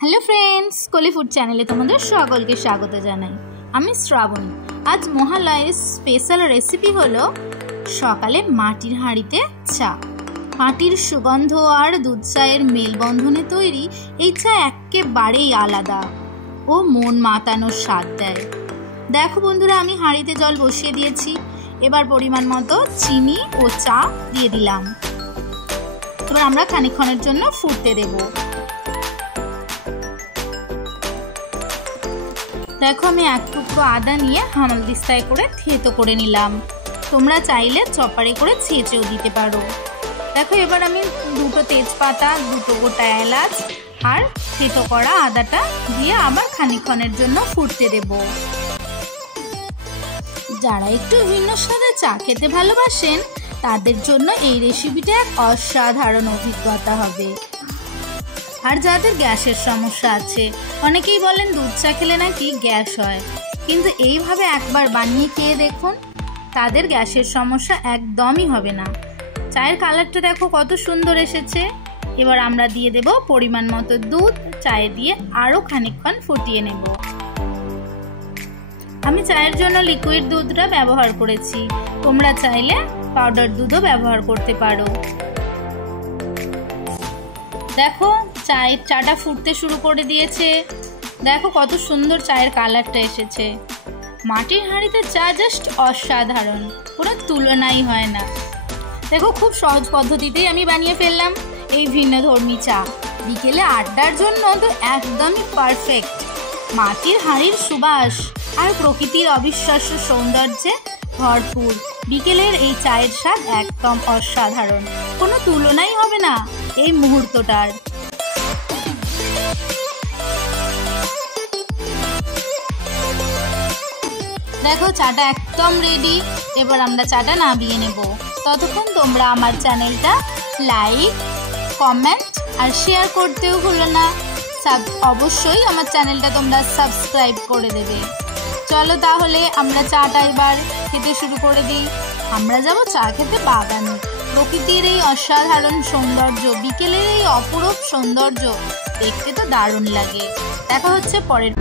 Hello friends Koli food चैनले तुम्हारे सकल के स्वागत जानाई। आमी श्रावणी। आज महालयर स्पेशल रेसिपि हलो सकाले माटिर हाঁড়িতে चा। माटिर सुगंध और दूध चायेर मेलबंधने तैरी এই চা একেবারেই আলাদা ও মন মাতানোর স্বাদ দেয়। দেখো বন্ধুরা, আমি হাঁড়িতে জল বসিয়ে দিয়েছি। এবার পরিমাণ মতো চিনি ও চা দিয়ে দিলাম। এবার আমরা খানিকক্ষণের জন্য ফুটতে দেব। देखो हमें एक टुकरो आदा निये हामालदिस्ताय करे থেতো করে নিলাম। তোমরা চাইলে চপারে করে ছেঁচেও দিতে পারো। দেখো এবার আমি দুটো তেজপাতা, দুটো গোটা এলাচ আর থেতো করা আদাটা দিয়ে আবার খানিকক্ষণের জন্য ফুটতে দেব। যারা একটু ভিন্ন স্বাদে চা খেতে ভালোবাসেন তাদের জন্য এই রেসিপিটা এক অসাধারণ অভিজ্ঞতা হবে। আর যাদের গ্যাসের সমস্যা আছে, অনেকেই বলেন দুধ চা খেলে নাকি গ্যাস হয়, কিন্তু এইভাবে একবার বানিয়ে খেয়ে দেখুন, তাদের গ্যাসের সমস্যা একদমই হবে না। চায়ের কালারটা দেখো কত সুন্দর এসেছে। এবার আমরা দিয়ে দেব পরিমাণ মতো দুধ। চায়ে দিয়ে আরও খানিকক্ষণ ফুটিয়ে নেব। আমি চায়ের জন্য লিকুইড দুধটা ব্যবহার করেছি, তোমরা চাইলে পাউডার দুধও ব্যবহার করতে পারো। দেখো চাটা ফুটতে শুরু করে দিয়েছে। দেখো কত সুন্দর চায়ের কালারটা এসেছে। মাটির হাঁড়িতে চা জাস্ট অসাধারণ, কোনো তুলনাই হয় না। দেখো খুব সহজ পদ্ধতিতেই আমি বানিয়ে ফেললাম এই ভিন্নধর্মী চা। বিকেলে আড্ডার জন্য তো একদমই পারফেক্ট। মাটির হাঁড়ির সুবাস আর প্রকৃতির অবিশ্বাস্য সৌন্দর্যে ভরপুর বিকেলের এই চায়ের স্বাদ একদম অসাধারণ, কোনো তুলনাই হবে না এই মুহূর্তটার। দেখো চাটা একদম রেডি। এবার আমরা চাটা নামিয়ে নেব। ততক্ষণ তোমরা আমার চ্যানেলটা লাইক, কমেন্ট আর শেয়ার করতেও ভুলো না। অবশ্যই আমার চ্যানেলটা তোমরা সাবস্ক্রাইব করে দেবে। চলো তাহলে আমরা চাটা এবার খেতে শুরু করে দিই। আমরা যাব চা খেতে বাগানে। প্রকৃতির এই অসাধারণ সৌন্দর্য, বিকেলের এই অপরূপ সৌন্দর্য দেখতে তো দারুণ লাগে। দেখা হচ্ছে পরের